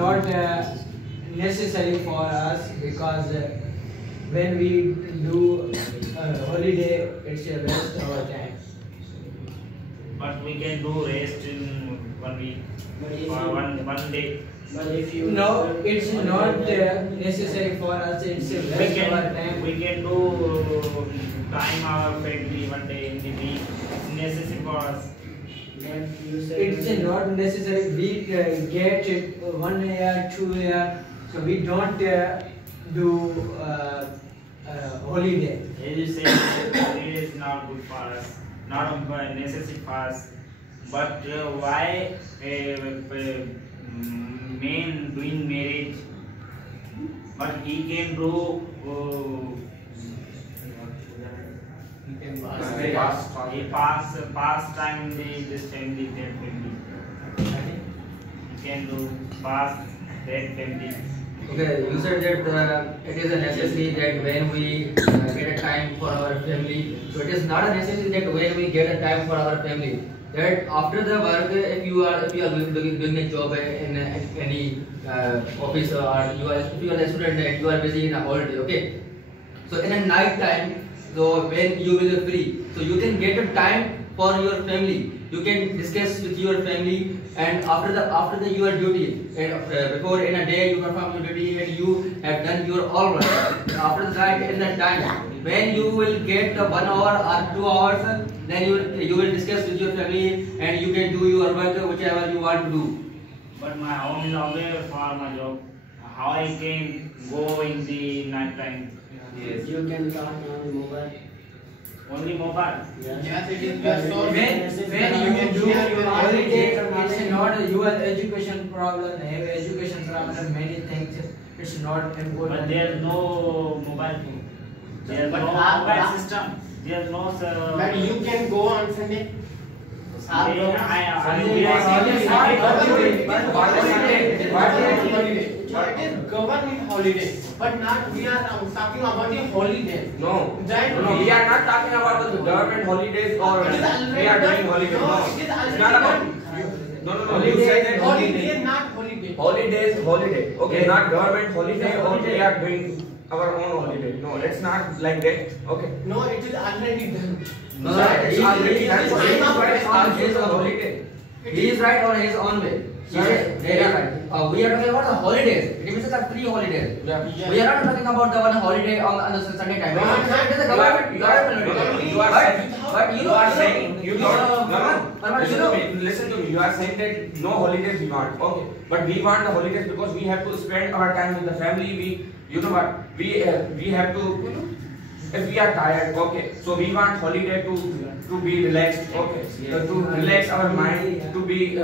not necessary for us because when we do holiday, it's a rest our time. But we can do rest in 1 week or one day. But if you it's not necessary for us. It's a rest our time. We can do time our family 1 day in the week. It's necessary for us. It's not necessary. We get it 1 year, 2 year, so we don't do holiday. As you say, holiday is not good for us, not necessary for us. But why man doing marriage, but he can do pass time in this family, that family. He can do pass that family. Okay, you said that it is a necessity that when we get a time for our family, so it is not a necessity that when we get a time for our family, that after the work, if you are doing a job in any office, or if you are a student and you are busy in a holiday, okay, so in a night time, so when you will be free, so you can get a time for your family. You can discuss with your family, and after the your duty, and before in a day you perform your duty and you have done your all work. After that, in the time when you will get 1 hour or 2 hours, then you will discuss with your family and you can do your work whichever you want to do. But my home is away for my job. How I can go in the night time? Yes. You can talk on mobile. Only mobile. Yes, it is. When you do your holiday, it's not your education problem. Have education problem, many things. It's not important. But there is no mobile phone. There is no mobile system. There is no. But you can go on Sunday. It is government holiday, but not we are talking about the holiday. No, we are not talking about the government holidays or we are doing holidays. No, it's not about. No. You said that holiday, not holiday. Holiday. Okay, not government holiday or we are doing our own holiday. No, it's not like that. Okay. No, it is already done. No, it's already done. He is on holiday. He is right on his own way. Yes, they are right. We are talking about the holidays. It means it's a free holidays. Yeah. We are not talking about the one holiday on the Sunday time. It is a government holiday. But you are saying you don't. No. Listen to me. You are saying that no holidays we want. Okay, but we want the holidays because we have to spend our time with the family. We have to. If we are tired, okay, so we want holiday to be relaxed, okay, to relax our mind, to be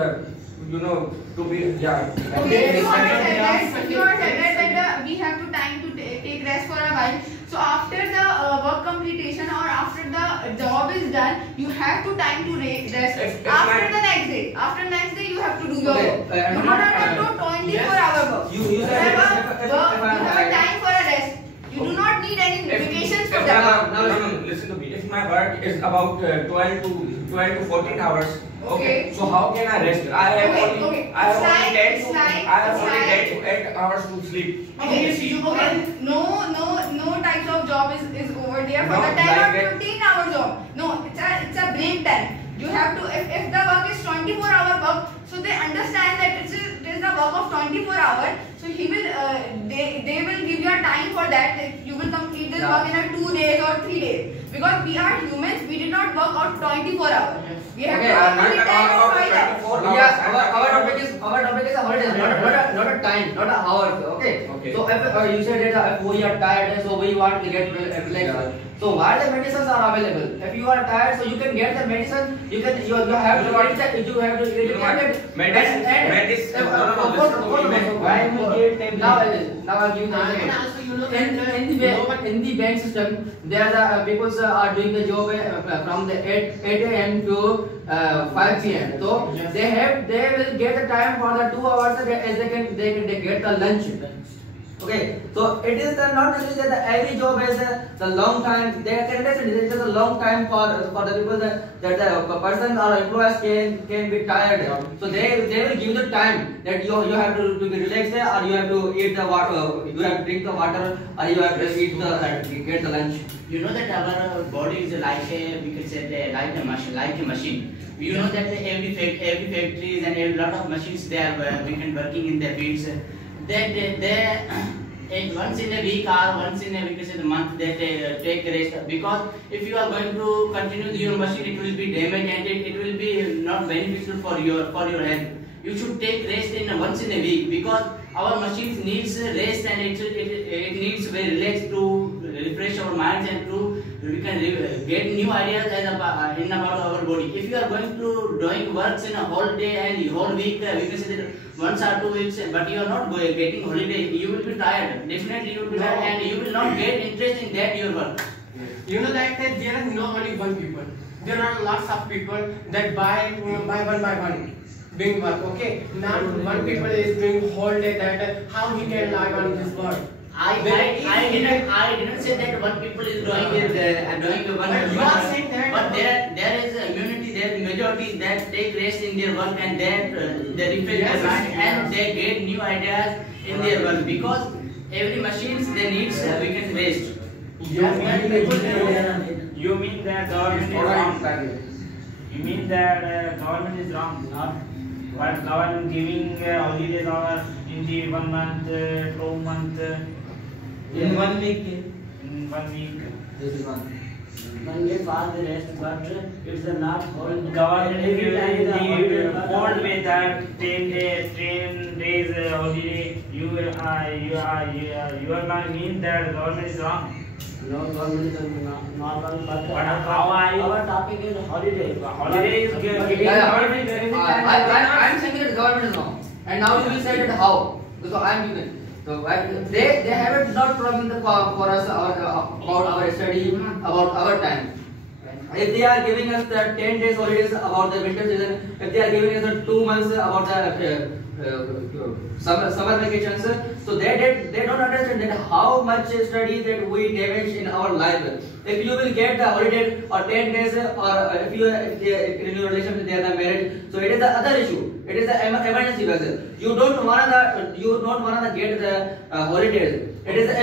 to be Okay, you are said that we have to time to take rest for a while. So after the work completion or after the job is done, you have to time to rest. After the next day, you have to do your work. You do not have to 24-hour work. You have a time for a rest. You do not need any vacations for that. No, listen to me. If my work is about 12 to 14 hours, okay, so how can I rest? I have only 10 to 8 hours to sleep. Okay, no types of job is over there for the 10 or 15-hour job. No, it's a break time. You have to, if the work is 24-hour work, so they understand that it is the work of 24 hours. So he will, they will give you a time for that. You will complete this work in 2 days or 3 days. Because we are humans, we did not work out 24 hours. We have to work only 10 or 5 hours. Yeah, our topic is a holiday, not a time, not a hours. Okay. So if you said that if we are tired, so we want to get relaxed. So while the medicines are available, if you are tired, so you can get the medicine. You have to get medicine. Now I'll give in the bank system, there are people are doing the job from the 8 a.m. to 5 p.m. So they will get the time for the 2 hours as they get the lunch. Okay, so it is not necessary that every job has the long time. They can understand it is a long time for the people that the person or employees can be tired. So they will give the time that you have to be relaxed or you have to eat the water, you have to drink the water or you have to eat the get the lunch. You know that our body is like a, we can say like a machine. You know that every factories and a lot of machines they are we can working in their fields. They once in a week or once in a week, say the month they take rest, because if you are going to continue your machine, it will be damaged and it will be not beneficial for your health. You should take rest in once in a week, because our machines needs rest and it needs very relaxed to refresh our minds and to we can get new ideas in about our body. If you are going to doing works in a whole day and whole week, we can say that once or 2 weeks, but you are not getting holiday, you will be tired. Definitely you will be tired and you will not get interest in that your work. You know that there is not only one people. There are lots of people that buy one by one doing work. Okay, now one people is doing whole day that how he can live on this work. I didn't say that one people is doing it doing the one. But you are saying that. But there is a immunity, there is majority that take rest in their work and then they refresh their mind and they get new ideas in their work, because every machines they need we can rest. You mean that government is wrong? You mean that government is wrong? Not but government giving holidays or in the 1 month, 2 month, In 1 week. in 1 week. This is one. One day for the rest, but it's not whole. Government is Every time giving the holiday, the old way that 10 days holiday. You are not mean that government is wrong. No, government is not wrong, but But how are you? our topic is holiday. Holiday is giving I'm saying that the government is wrong, and now you will say that how? Because I'm given. So they haven't not promised for us about our study, about our time. If they are giving us the 10 days holidays about the winter season, if they are giving us the 2 months about the summer vacations, so they don't understand that how much study that we damage in our life. If you will get the holiday or 10 days, or if in your relationship they are married, so it is the other issue. It is the emergency basis. You don't wanna get the holidays. It is the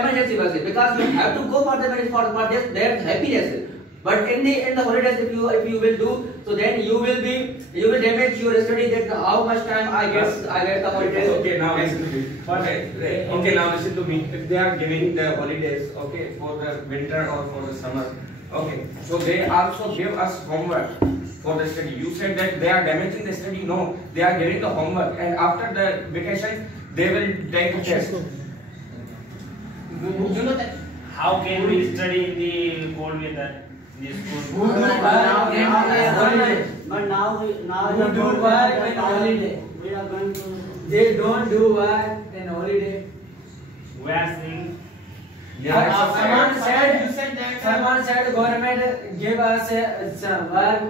emergency basis, because you have to go for the marriage for their happiness. But in the holidays, if you will do, so then you will damage your study. That how much time I get the holidays. Okay, now listen to me. Okay, now listen to me. If they are giving the holidays, okay, for the winter or for the summer, okay, so they also give us homework for the study. You said that they are damaging the study. No, they are giving the homework, and after the vacation, they will take a test. You know that. How can we study in the cold weather? In the school? But now we do work in holiday. We are going to. They don't do work in holiday. We are saying. Someone said government give us some work,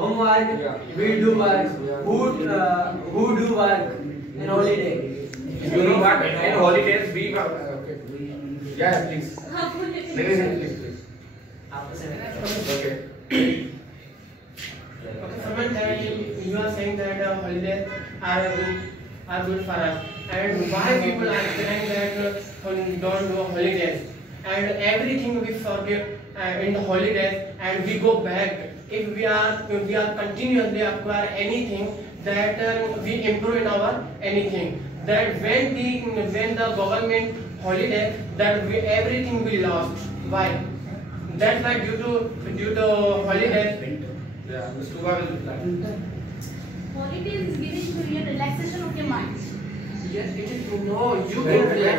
homework. Yeah. We do work. Who do work in holiday? You know what? In holidays, we work. Yeah, please. Please. Okay. Someone that you are saying that holidays are good for us, and why people are saying that don't do holidays, and everything we forget in the holidays, and we go back. If we are continuously acquire anything that we improve in our anything, that when the government holiday, that everything we lost. Why? That's why due to holidays. Yeah, Mr. Uba will reply. Holidays is giving to you relaxation of your mind. Yes, it is. No, you can relax.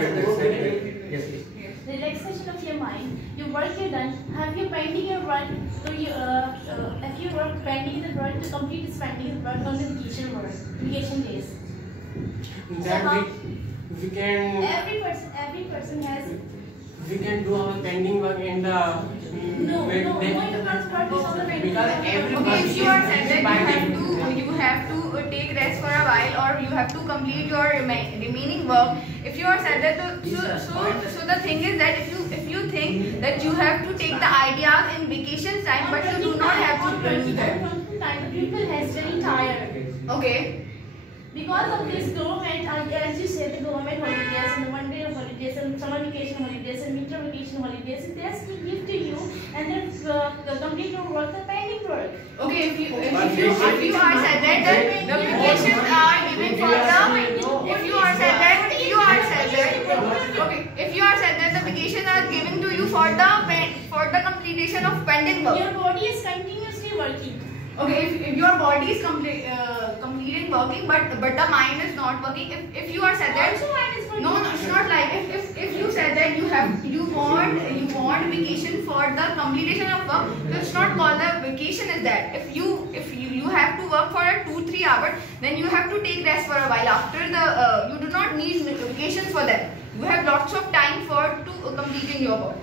Yes, please. Relaxation of your mind. Your work is done. Have you pending your work? So if you work pending the work to complete this pending work on the vacation days. That we can. Every person has. We can do our pending work in the No, you can't work on the pending because work. everybody Okay, if you are said is that you have to take rest for a while, or you have to complete your remaining work if you are said that so the thing is that if you think that you have to take the ideas in vacation time, but you do not have to do that. People has very tired. Okay. Because of this government, as you said, the government holidays and one day holidays and summer vacation holidays and winter vacation holidays, they have to give to you and then complete your work, the pending work. Okay, if you are said that the vacations are given for the, if you are said that the vacations are given to you for the completion of pending work. Your body is continuously working. Okay, if your body is completing working, but the mind is not working. If you are said that Also mind is working. no, it's not like if you said that you want vacation for the completion of work, so it's not called the vacation is that. If you have to work for 2-3 hours, then you have to take rest for a while. After the you do not need vacations for that. You have lots of time to completing your work.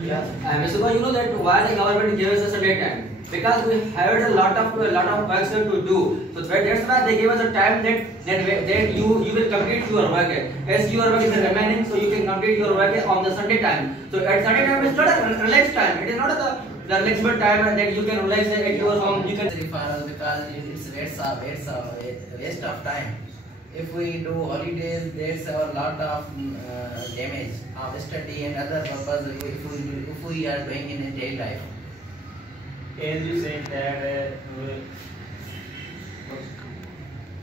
Yeah, Mr. Subha, you know that why the government gives us a deadline? Because we had a lot of work to do. So that's why they gave us a time that you will complete your work. As your work is remaining, so you can complete your work on the Sunday time. So at Sunday time it's not a relaxed time. It is not the relaxable time that you can relax at your home. You can because it's a waste of time. If we do holidays, there's a lot of damage of study and other purpose if we are doing in a daily life. As you said that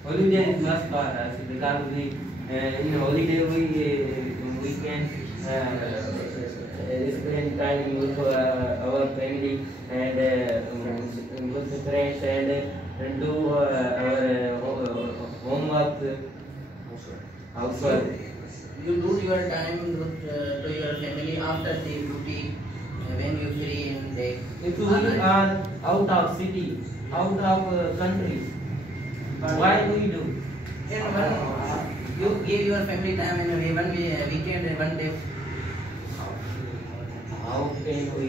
holiday is must for us because in holiday we can spend time with our family and with friends and do our homework, housework. You do your time to your family after the duty when you free in day. If we are out of city, out of country, why do we do? You give your family time in a one weekend and one day. How can we?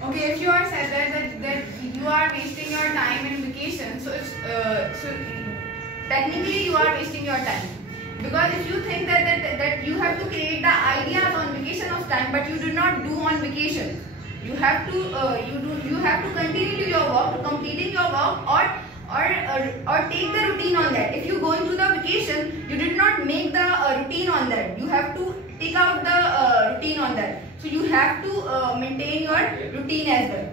Okay, if you are said that you are wasting your time in vacation, so it's so technically you are wasting your time. Because if you think that you have to create the ideas on vacation of time, but you do not do on vacation, you have to continue to your work, to completing your work, or take the routine on that. If you go into the vacation, you did not make the routine on that. You have to take out the routine on that. So you have to maintain your routine as well.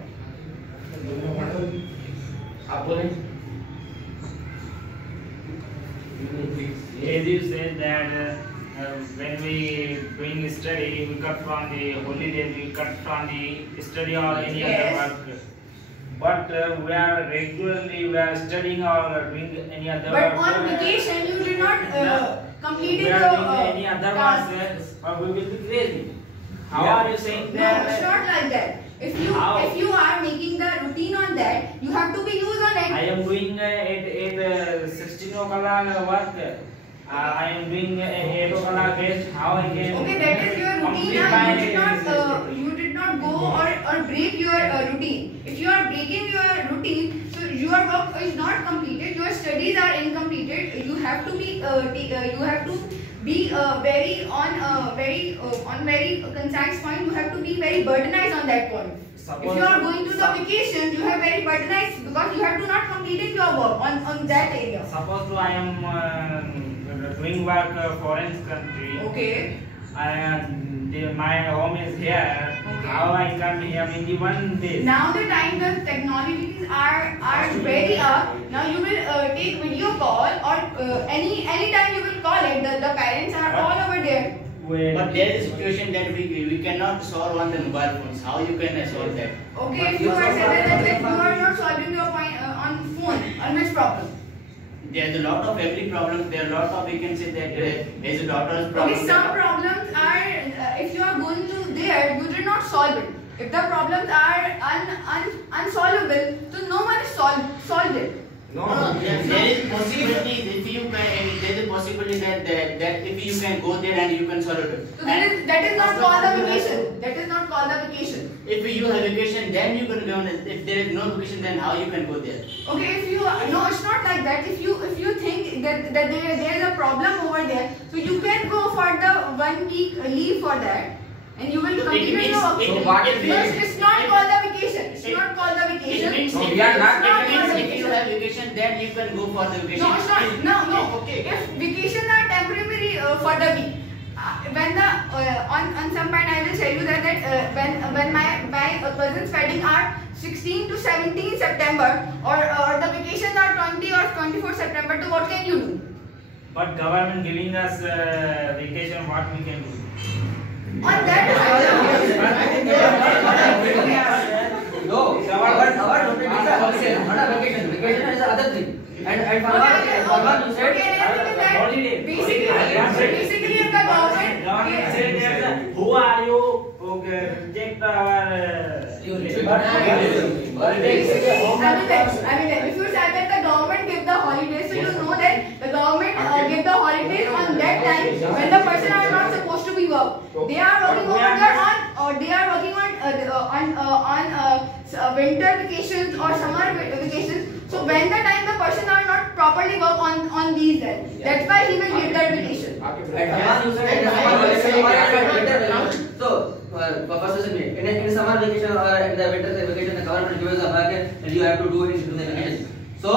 As you said that when we doing study, we cut from the holiday, we cut from the study or any Yes. other work. But we are studying or doing any other But work. on vacation, you did not complete we your are doing any other task. work, or we will be crazy. How Yeah. are you saying No, that? it's not like that. If you are making the routine on that, you have to be used on it. I am doing at 16 o'clock work. I am doing 8 o'clock rest. How I can? Okay, that is your routine. complete Now, my- you did not go or break your routine. If you are breaking your routine, so your work is not completed. Your studies are incompleted. You have to be very concise point. You have to be very burdenized on that point. If you are going to the vacation, you have very burdenized because you have to not completed your work on that area. Suppose I am doing work foreign country. Okay. And my home is here. Okay. How I come here in the one day? Now the time the technologies are very up. Now you will take video call or any time you will call it. The parents are all over there. But there is a situation that we cannot solve on the mobile phones. How you can solve that? Okay, if you are saying that if you are not solving your point on phone, on which problem? There is a lot of family problems. There are a lot of, we can say that there is a daughter's problem. Okay, some problems are if you are going to there, you did not solve it. If the problems are unsolvable, so no one solved it. No, there is possibility if you can. There is a possibility that if you can go there and you can solve it. So that is not called a vacation. That is not called a vacation. If you have vacation, then you can go. If there is no vacation, then how you can go there? Okay, if you no, it's not like that. If you think that there is a problem over there, so you can go for the 1 week leave for that, and you will continue your work. So what is Because it's not called the vacation. It's not called the vacation. It means No, if we are you- not- it means if you have vacation, then you can go for the vacation. No, it's not. No. Okay. If vacation are temporary for the week, when the on some point I will tell you that when my cousin's wedding are 16 to 17 September or the vacation are 20 or 24 September, so what can you do? But government giving us vacation, what we can do? On that No, our topic is a vacation, not a vacation. Vacation is other thing. And for our you said basically the government Government said that who are you? Okay, reject our. I mean, if you said that the government give the holidays, so you know that the government give the holidays on that time when the person are not supposed to be work. They are working over there on winter vacations or summer vacations. So when the time the person are not properly work on these days, that's why he will get that vacation. So, first in summer vacation or in the winter vacation, the government gives a work and you have to do it in the vacation. So,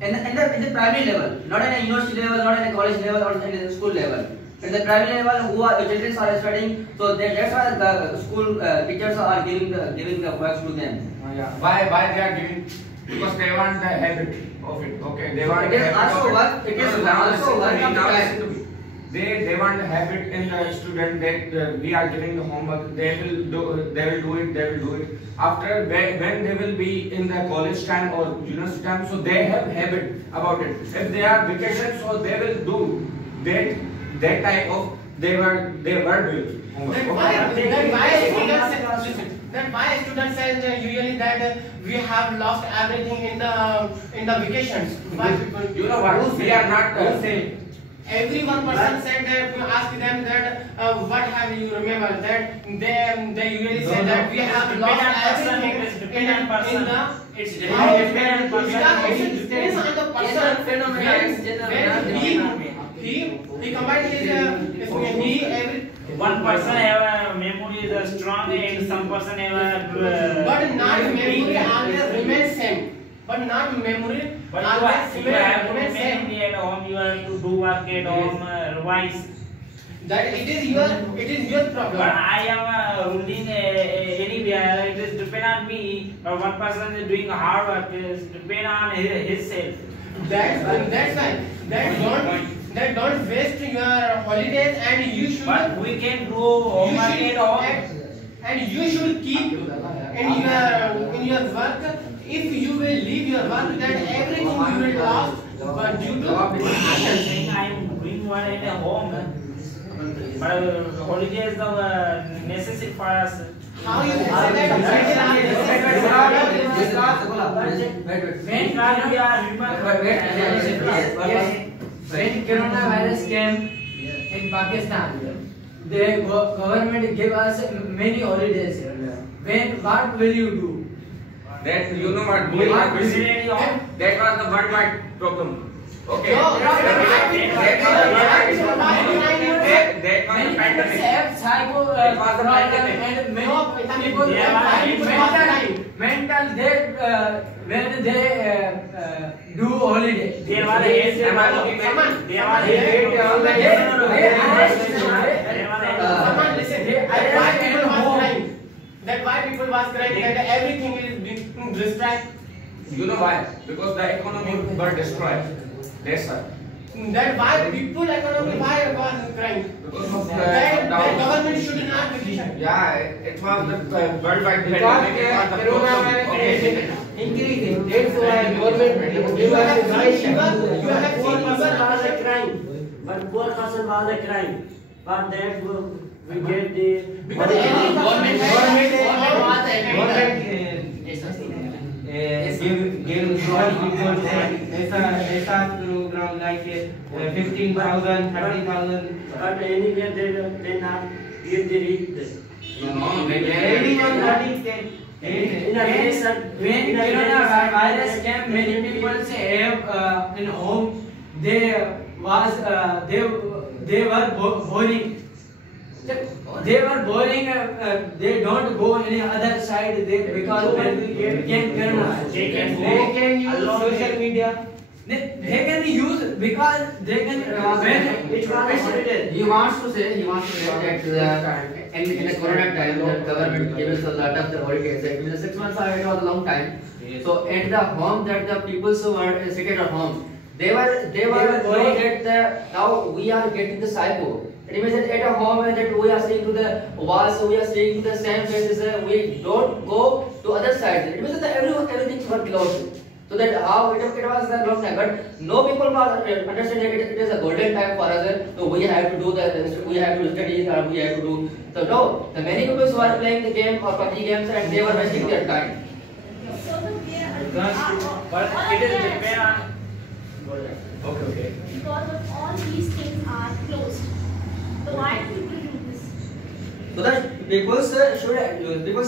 in the primary level, not in a university level, not in a college level, or in the school level. In the primary level, who are children are studying, so that's why the school teachers are giving the works to them. Why they are giving? Because they want the habit of it. Okay, they want It the is habit also of work. It is also work of the Now time. listen to me. They want the habit in the student that we are giving the homework. They will do it. After when they will be in the college time or university time, so they have habit about it. If they are vacation, so they will do that type of they were doing homework. Then why students say usually that we have lost everything in the vacations? Why people? You know what? We are not saying. Every one person said that ask them that what have you remember that they usually say that we have lost everything It's dependent person. It's dependent person. It depends on the person. He combined his One person have a memory is strong and some person have a but not memory always remains same. But not memory but always you have to remains same. memory at home, you have to do work at home, revise. That it is your problem. But I am ruling anywhere, it is depend on me. But one person is doing hard work, it is depend on his self. That's why that don't waste your holidays and you should. But we can do homework at home. And you should keep in your work. If you will leave your work, then everything you will lost. But due to I am doing one at home. But holiday is the necessary for us. how you say When coronavirus came in Pakistan, the government gave us many holidays. What will you do? That you know what? That was the worldwide problem. Okay. No, That was the pandemic. When they do holiday. There was Someone listen. That why people was crying that everything is destroyed. You know why? Because the economy got destroyed. That's why. That why people economy why was crying. Because of That government should not be. yeah, it was the worldwide pandemic. It was the problem. Okay. Increasing. That's why government You have poor person was a crime, but poor person was a crime. But that we get the Because government give small people ऐसा program like 15,000, 30,000, but anywhere they not give the rich. When coronavirus came, many people have in home. They were boring. They were boring. They don't go any other side. Because when we came corona, they can use social media. They can use because they can when he wants to say that in the corona time the government gave us a lot of the holidays. It was 6 months, it was a long time. So at the home that the people who were seated at home, they were worried that now we are getting the psycho. It means that at a home that we are seeing to the walls, we are seeing to the same faces. We don't go to other sides. It means that everything was closed. So that how it was a long time, but no people understand that it is a golden time for us. So we have to do we have to study, or we have to do. So no, the many people who are playing the game or PUBG games and they were wasting their time. But it is depend on. Okay. Because of all these things are closed. So why do people do this? So that people should have to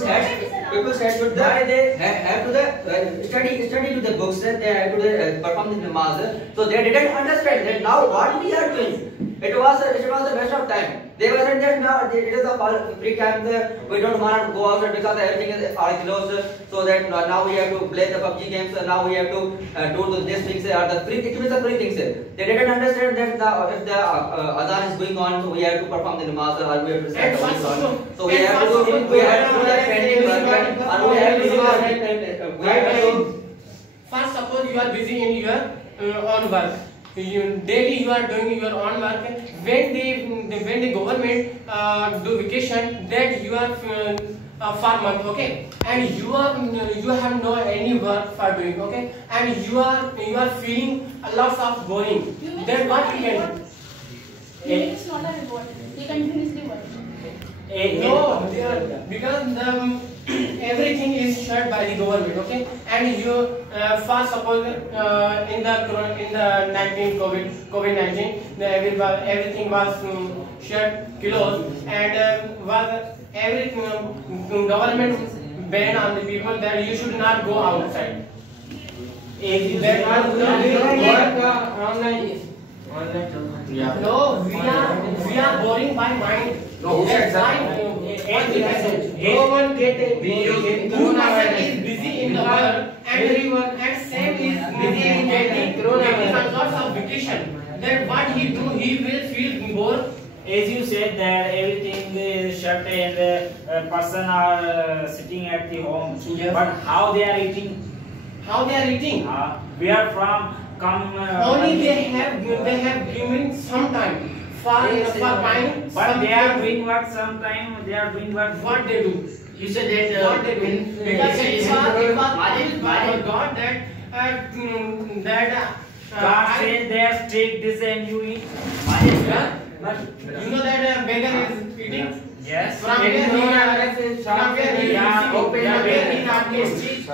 study to the books, they have to perform the namaz. So they didn't understand that now what we are doing. It was the best of time. They were saying that now it is a free time. We don't want to go outside because everything is closed. So that now we have to play the PUBG games. Now we have to do these things. The free, it means the free things. They didn't understand that if the adhan is going on, so we have to perform the namaz or we have to stand on. So we have to do that pending work and we have to do First, suppose you are busy in your own work. Daily you are doing your own work. When the government do vacation, that you are for month, okay, and you have no any work for doing, okay, and you are feeling lots of boring. Then what you can do? It's not a reward. They continuously work. No, because everything is shut by the government, okay, and you first suppose in the 19 COVID-19, everything was shut, closed, and was everything government banned on the people that you should not go outside. No, we are boring by mind. No, who said that? No one get coronavirus is busy in the world, and Sam is busy in getting lots of vacation. Then what he do? He will feel bored. As you said that everything is shut and the person are sitting at the home. Yes. But how they are eating? How they are eating? We are from come. Only they have given some time for buying. But they are doing work sometime. They are doing work. What they do? You said that What they do? Because it was God that God said they take this and you eat. But you know that beggar is eating. Yes. From where he are open on the street.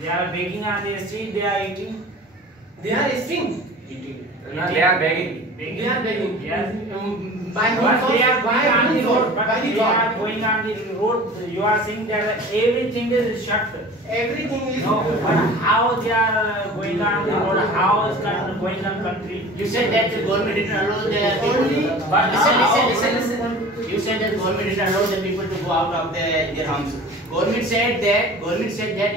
They are begging on the street. They are eating. They are eating. They are begging. They are begging. Yes. By But they are going on the road. By But the they are going on the road. You are saying that everything is shut. Everything is. No, but how they are going on the road? How is going on country? You said that the government didn't allow the people. But listen. You said that government didn't allow the people to go out of their homes. Government said that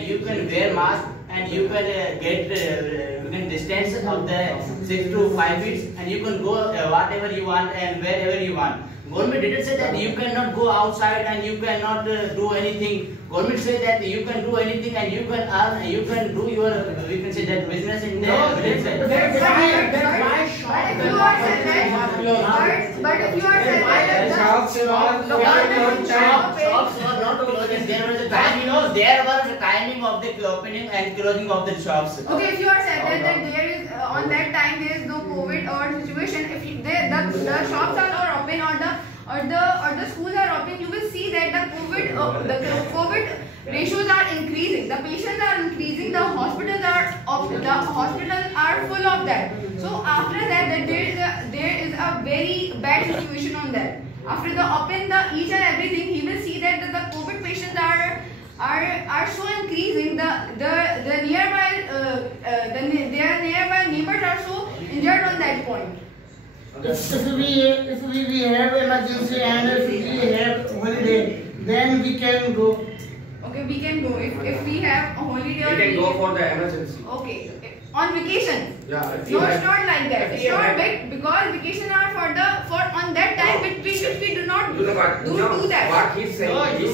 you can wear mask and you can get distance of the 6 to 5 feet and you can go whatever you want and wherever you want. Government didn't say that you cannot go outside and you cannot do anything. Government said that you can do anything and you can earn, you can do your, we can say that business in the village side. But if you are said that Shops were not closing. There was a timing of the opening and closing of the shops. okay, if you are said that there is on that time there is no COVID or situation, if the shops are not open or the schools are open, you will see that the COVID ratios are increasing, the patients are increasing, the hospitals are full of that. So after that, there is a very bad situation on that. after the open the each and everything, he will see that the COVID patients are so increasing. The nearby their nearby neighbors are so injured on that point. If we have emergency and if we have holiday, then we can go. Okay, we can go if we have a holiday. We can go for the emergency. Okay, on vacation. Yeah. No, it's not like that. It's not big because vacation are for on that time which we do not do that. What he's saying, he's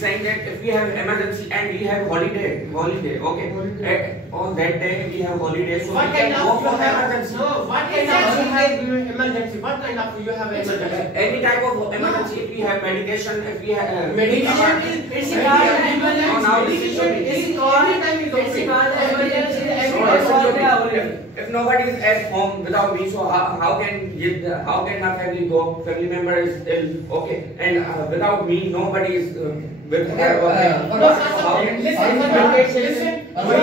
saying that if we have emergency and we have holiday, okay, on that day we have holiday, so What we can kind go of for you the have? emergency. No, what kind of you have emergency? What kind of you have emergency? Any type of emergency, if we have medication, if we have Medication is It's called emergency. Now Medication is every time is okay. emergency. if nobody is at home without me, so how can my family go? Family member is ill, okay, and without me, nobody is with her. Listen. What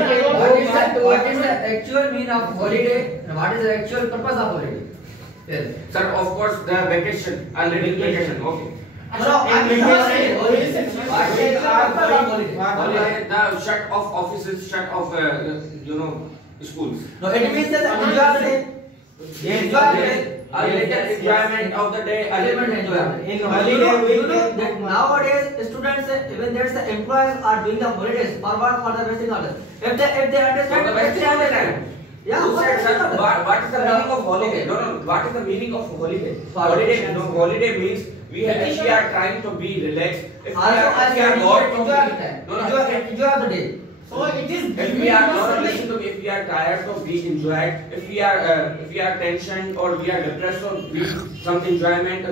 is the actual meaning of holiday? And what is the actual purpose of holiday? Yes. Sir, of course, the vacation, a little vacation, okay. Holiday, the shut off offices, shut off, schools. No, it means that enjoy the day. A little enjoyment of the day, a little enjoyment. In holiday, you know that nowadays students, even there's the employees are doing the holidays for the basic orders. If they understand the basic order. Yeah. Who said, sir, what is the meaning of holiday? No. What is the meaning of holiday? Holiday means we are trying to be relaxed. If we are enjoy the day. So it is. If we are if we are tired, so we enjoy it. If we are tensioned or we are depressed, so we some enjoyment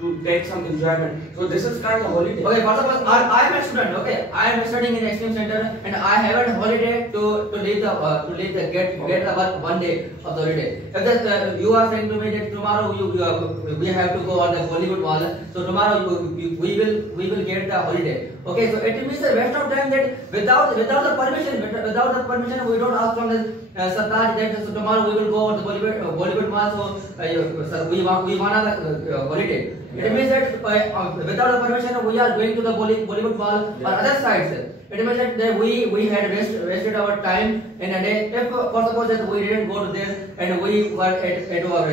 to take some enjoyment. So this is called a holiday. Okay, first of all, I am a student. Okay, I am studying in Extreme Center, and I have a holiday to leave the get the work one day of the holiday. If you are saying to me that tomorrow we have to go on the Bollywood wall, so tomorrow we will get the holiday. Okay, so it means a waste of time that without the permission we don't ask from the Sarkar that so tomorrow we will go on the Bollywood mall, so we want a holiday. It means that without the permission we are going to the Bollywood mall or other sites. It means that we had wasted our time in a day. If for suppose that we didn't go to there and we were at our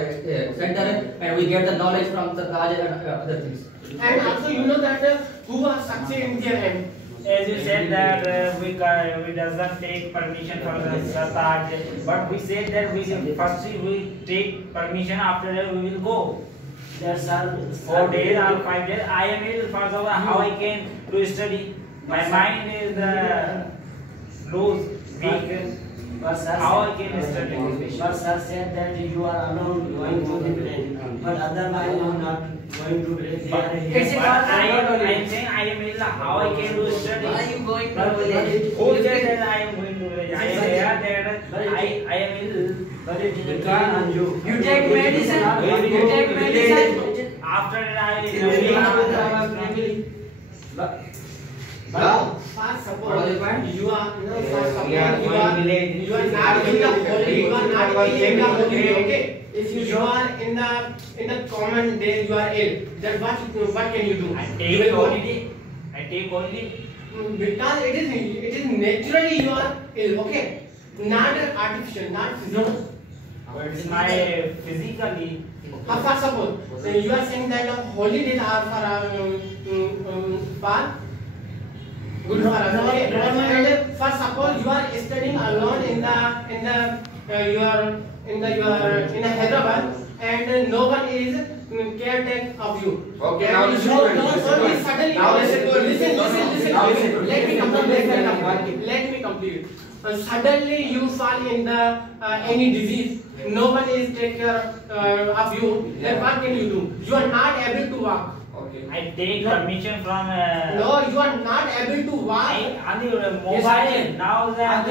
center and we get the knowledge from Sarkar and other things. And also you know that who are succeed in their end. As you said that we doesn't take permission from the Sarkar, but we said that firstly we take permission, after that we will go. There's 4 days or 5 days. I am ill, for example, how I can do study? My mind is loose, weak. How I can study? But sir said that you are alone going to the plane, but otherwise you are not going to plane. I am saying I am ill. How I can do study? Why are you going to village? Who said that I am going to village? I am here that I am ill. But it depends on you. You take medicine. After that I family. First suppose you are not in the holiday, okay? If you are in the common day, you are ill. Then what can you do? I take holiday. Because it is naturally you are ill, okay? Not artificial, not physical. It's my physically. First suppose you are saying that holidays are for good for us. Okay. And first suppose you are studying alone in Hyderabad and no one is caretaker of you. Okay, now listen to listen. Let me complete. Suddenly you fall in the any disease. No one is take care of you. Then what can you do? You are not able to walk. Okay. I take permission from. No, you are not able to walk. On the mobile. Now that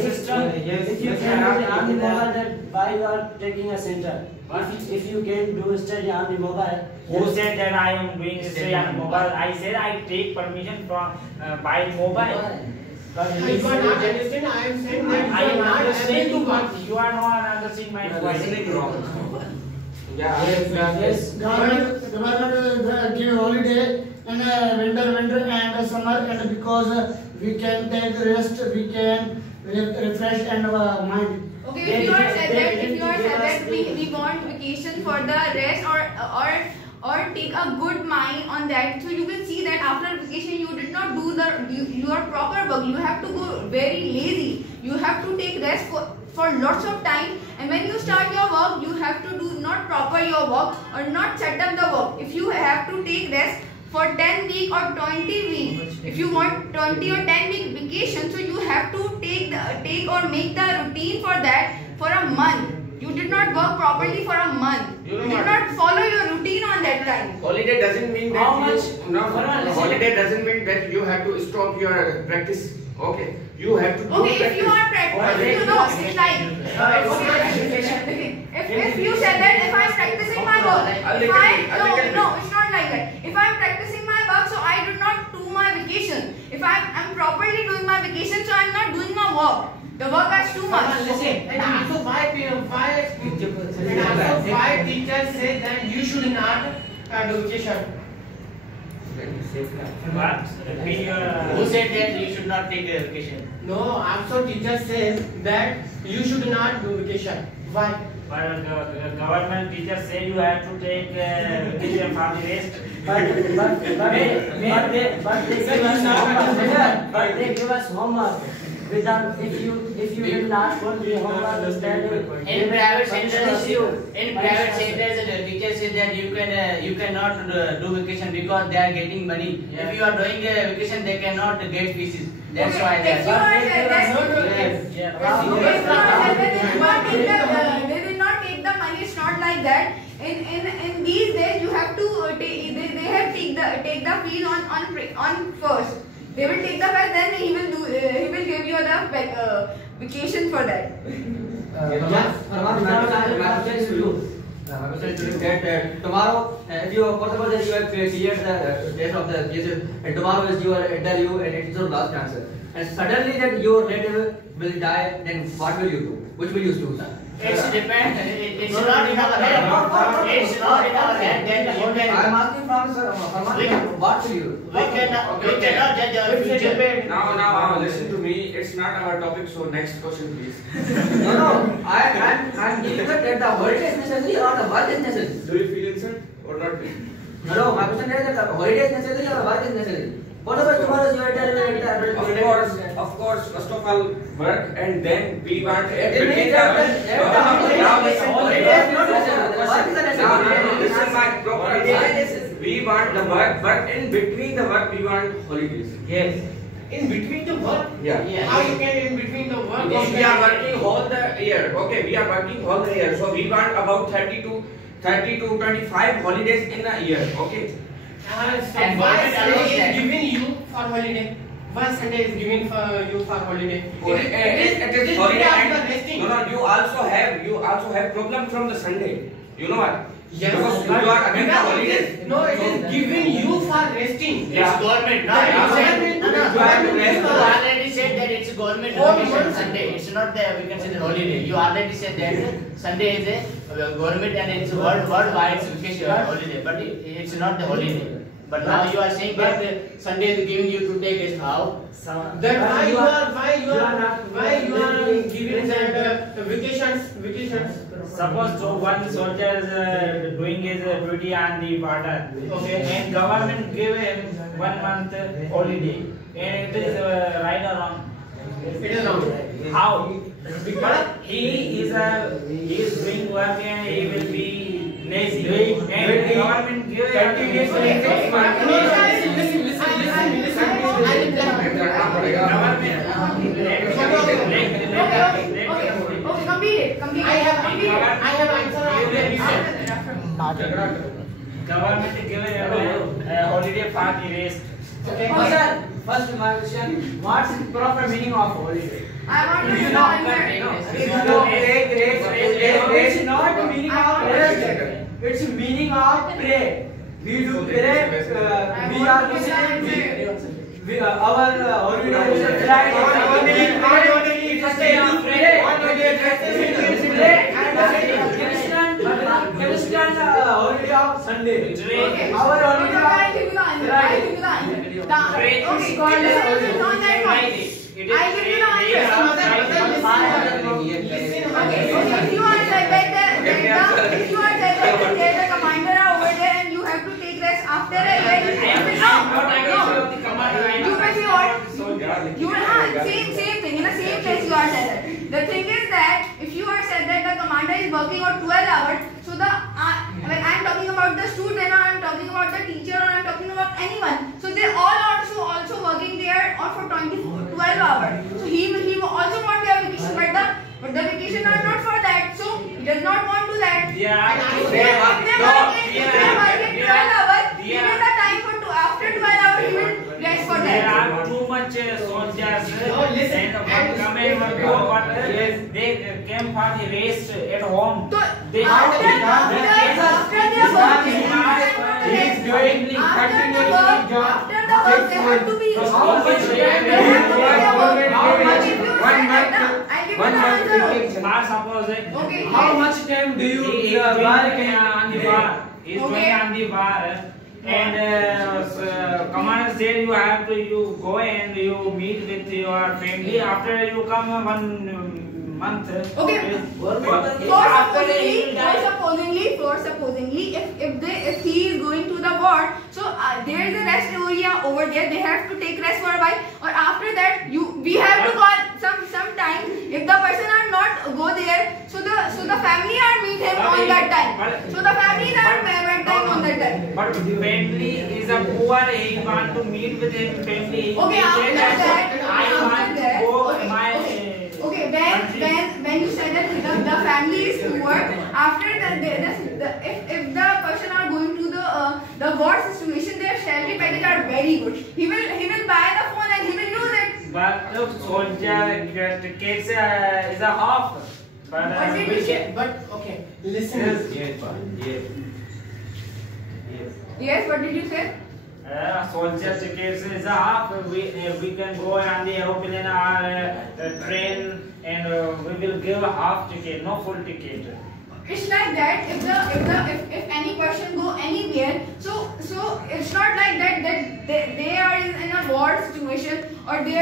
system. If you can do it on the mobile, then why you are taking a center? If you can do study on the mobile. Who said that I am doing study on mobile? I said I take permission from by mobile. You are not understand. I am saying that I am not able to walk. You are not understanding my voice. Yes. Government give holiday in winter and summer, and because we can take rest, we can refresh and mind. Okay, if you are said that we want vacation for the rest or take a good mind on that, so you will see that after vacation you did not do your proper work. You have to go very lazy. You have to take rest for lots of time, and when you start your work, you have to do not proper your work or not set up the work. If you have to take rest for 10 week or 20 week, if you want 20 or 10 week vacation, so you have to take or make the routine for that for a month. You did not work properly for a month. You did not follow your routine on that time. Holiday doesn't mean that holiday doesn't mean that you have to stop your practice. Okay, you have to do Okay, practice. if you are practicing, you know, it's like if you said that if I'm practicing my work, it's not like that. If I'm practicing my work, so I do not do my vacation. If I'm properly doing my vacation, so I'm not doing my work. The work is too much. And also why teachers say that you should not do vacation? Who said that you should not take a vacation? No, also teachers say that you should not do vacation. Why? But government teachers say you have to take vacation for the rest. But they give us homework. Without if you did not go to the homework, then In private centers, the teacher said that you cannot do vacation because they are getting money. If you are doing a vacation, they cannot get fees. That's why they did not take the money. It's not like that. In these days, you have to they have take the fees on first. They will take the first, then he will give you the vacation for that. My question is to you that tomorrow, if you possible that you have cleared the test of the cases, and tomorrow is your interview and it is your last answer, and suddenly that your relative will die, then what will you do? Which will you choose? It's depend. It's not in our hand. It's not in our hand. Then you can. I am asking from sir. What will you? We cannot judge our future. Now, listen to me. It's not our topic. So next question, please. No. I'm giving that the holiday is necessary or the work is necessary. Do you feel insulted or not? No. My question is that the holiday is necessary or work is necessary. Whatever tomorrow you interview. Of course. First of all, work, and then we want. We want the work, but in between the work, we want holidays. Yes. In between the work? Yeah. How you can in between the work? Because we are working all the year. Okay, we are working all the year. So we want about 30 to 25 holidays in a year. Okay. And why Sunday is given you for holiday? Why Sunday is given for you for holiday? It is holiday and no, you also have problem from the Sunday. You know what? Yes. Because you are against the holidays. No, it is given you for resting. It's government. You already said that it's government vacation Sunday. It's not the we can say the holiday. You already said that Sunday is a government and it's worldwide vacation holiday, but it's not the holiday. But now you are saying that Sunday is giving you to take it how? Then why you are giving that vacations? Suppose so one soldier is doing his duty on the border. Okay. And government give him 1 month holiday. And it is right or wrong? It is wrong. How? Because he is doing work and he will be lazy. And government give Complete it. I have answer. Government give a holiday for the rest. Okay. Sir, first my question: what's the proper meaning of holiday? I want to It's not meaning of rest. It's meaning of pray. We do pray. We are listening. Our holiday is Friday. Christian Okay. Our holiday. I'll give you the answer. I'll give you the answer. Okay, it's on that point. I'll give you the answer. Okay, if you are said that the commander are over there and you have to take rest after a year, you will same thing in the same place you are said that. The thing is that if you are said that the commander is working on 12 hours, so the when I am talking about the student or I am talking about the teacher or I am talking about anyone, so they all also working there or for 12 hours. So he also want their vacation, but the vacation are not for that. So he does not want to that. Yeah. If they are working 12 hours, he will the time for after 12 hours he will rest for that. There are too much soldiers and one come and one go, but they came for the rest at home. So They after their work, they have to be. Okay. How much time do you work on the bar? He's going on the bar. And commander said you go and you meet with your family after you come 1 month. Okay. For supposingly, if he is going to the ward, so there is a rest area over there. They have to take rest for a while, or after that we have to call some time. If the person are not go there, so the family are meet him on that time. So the family are spend time on that time. But family is a poor. He want to meet with his family. Okay, after that, I want to go my. Okay, when you said that the family is poor, after if the person are going to the war situation, their salary package are very good. He will buy the phone and he will use it. But the soldier tickets is a half. But okay, listen. Yes, what did you say? Soldier tickets is a half. We can go on the aeroplane or train and we will give a half ticket, no full ticket. It's like that. If any person go anywhere, so it's not like that they are in a war situation or they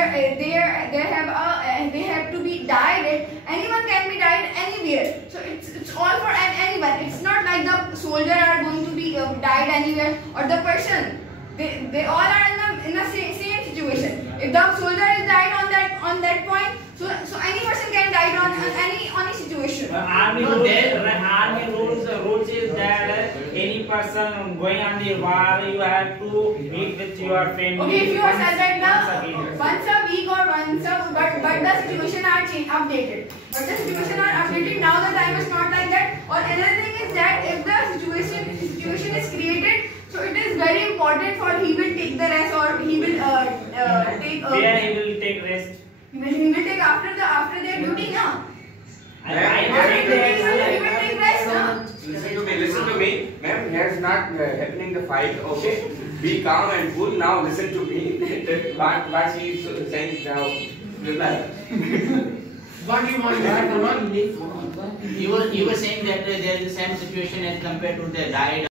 have to be died. Anyone can be died anywhere. So it's all for anyone. It's not like the soldier are going to be died anywhere or the person. They all are in the same situation. If the soldier is died on that point, so any person can die on any situation. Army rules is that any person going on the war, you have to meet with your family. Okay, if you are said that once a week or but the situation are updated. But the situation are updated now. The time is not like that. Or another thing is that if the situation is created, so it is very important for he will take the rest or he will take. Where he will take rest? He will take after their duty, no? He will take rest, no? Listen to me, ma'am. Here's not happening the fight. Okay, be calm and cool. Now listen to me. What she is saying now. What do you want? You were saying that there is the same situation as compared to the died